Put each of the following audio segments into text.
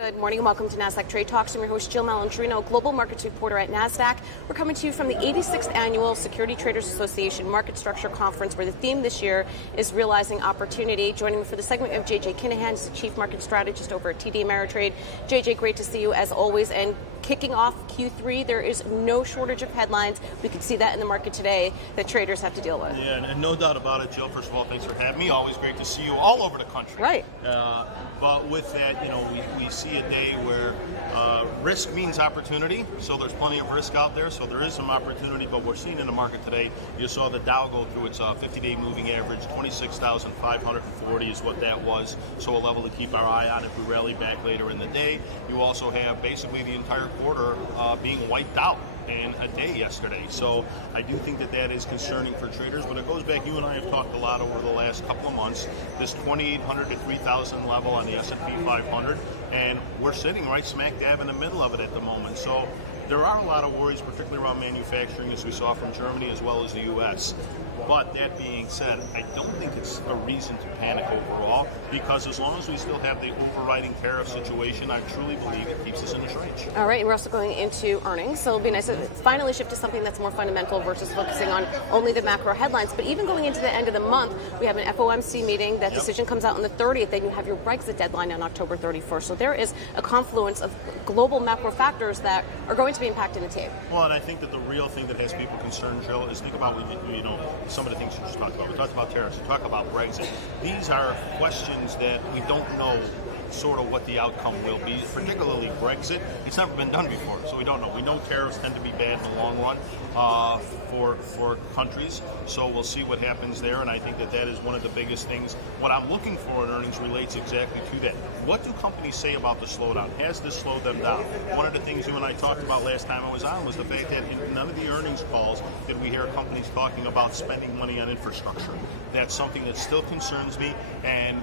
Good morning and welcome to Nasdaq Trade Talks. I'm your host, Jill Malandrino, Global Markets Reporter at Nasdaq. We're coming to you from the 86th Annual Security Traders Association Market Structure Conference, where the theme this year is Realizing Opportunity. Joining me for the segment of JJ Kinahan, is the Chief Market Strategist over at TD Ameritrade. JJ, great to see you as always. And kicking off Q3, there is no shortage of headlines. We could see that in the market today that traders have to deal with. Yeah, and no doubt about it, Jill. First of all, thanks for having me. Always great to see you all over the country. Right. But with that, we see a day where risk means opportunity. So there's plenty of risk out there. So there is some opportunity. But we're seeing in the market today, you saw the Dow go through its 50-day moving average. 26,540 is what that was. So a level to keep our eye on if we rally back later in the day. You also have basically the entire quarter being wiped out in a day yesterday. So I do think that is concerning for traders, but it goes back, you and I have talked a lot over the last couple of months, this 2,800 to 3,000 level on the S&P 500, and we're sitting right smack dab in the middle of it at the moment. So there are a lot of worries, particularly around manufacturing, as we saw from Germany as well as the U.S. But that being said, I don't think it's a reason to panic overall, because as long as we still have the overriding tariff situation, I truly believe it keeps us in this range. All right, we're also going into earnings, so it'll be nice to finally shift to something that's more fundamental versus focusing on only the macro headlines. But even going into the end of the month, we have an FOMC meeting. That decision comes out on the 30th. Then you have your Brexit deadline on October 31st. So there is a confluence of global macro factors that are going to be impacting the tape. Well, and I think that the real thing that has people concerned, Jill, is think about some of the things you just talked about. We talked about tariffs. We talked about Brexit. These are questions that we don't know sort of what the outcome will be, particularly Brexit. It's never been done before, so we don't know. We know tariffs tend to be bad in the long run for countries, so we'll see what happens there, and I think that is one of the biggest things. What I'm looking for in earnings relates exactly to that. What do companies say about the slowdown? Has this slowed them down? One of the things you and I talked about last time I was on was the fact that in none of the earnings calls did we hear companies talking about spending money on infrastructure. That's something that still concerns me, and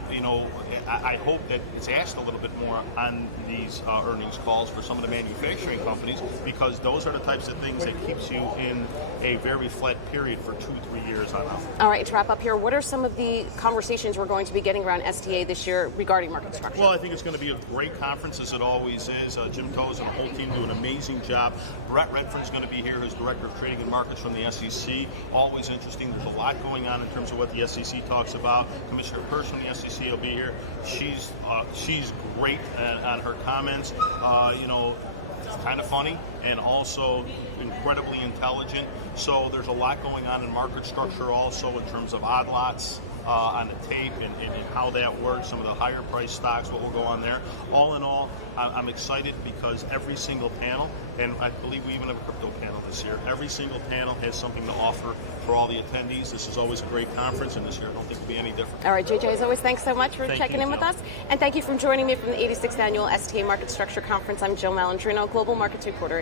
I hope that it's asked a little bit more on these earnings calls for some of the manufacturing companies, because those are the types of things that keeps you in a very flat period for 2-3 years on out. All right, to wrap up here, what are some of the conversations we're going to be getting around STA this year regarding market structure? Well, I think it's going to be a great conference, as it always is. Jim Toes and the whole team do an amazing job. Brett Redfern's going to be here, who's Director of Trading and Markets from the SEC. Always interesting. There's a lot going on in terms of what the SEC talks about. Commissioner Purse from the SEC will be here. She's great on her comments. Kind of funny and also incredibly intelligent. So there's a lot going on in market structure also in terms of odd lots on the tape and how that works, some of the higher price stocks, what will go on there. All in all, I'm excited because every single panel, and I believe we even have a crypto panel this year, every single panel has something to offer for all the attendees. This is always a great conference, and this year I don't think it'll be any different. All right, JJ, as always, thanks so much for checking in with us. And thank you for joining me from the 86th Annual STA Market Structure Conference. I'm Jill Malandrino, Global Markets Reporter.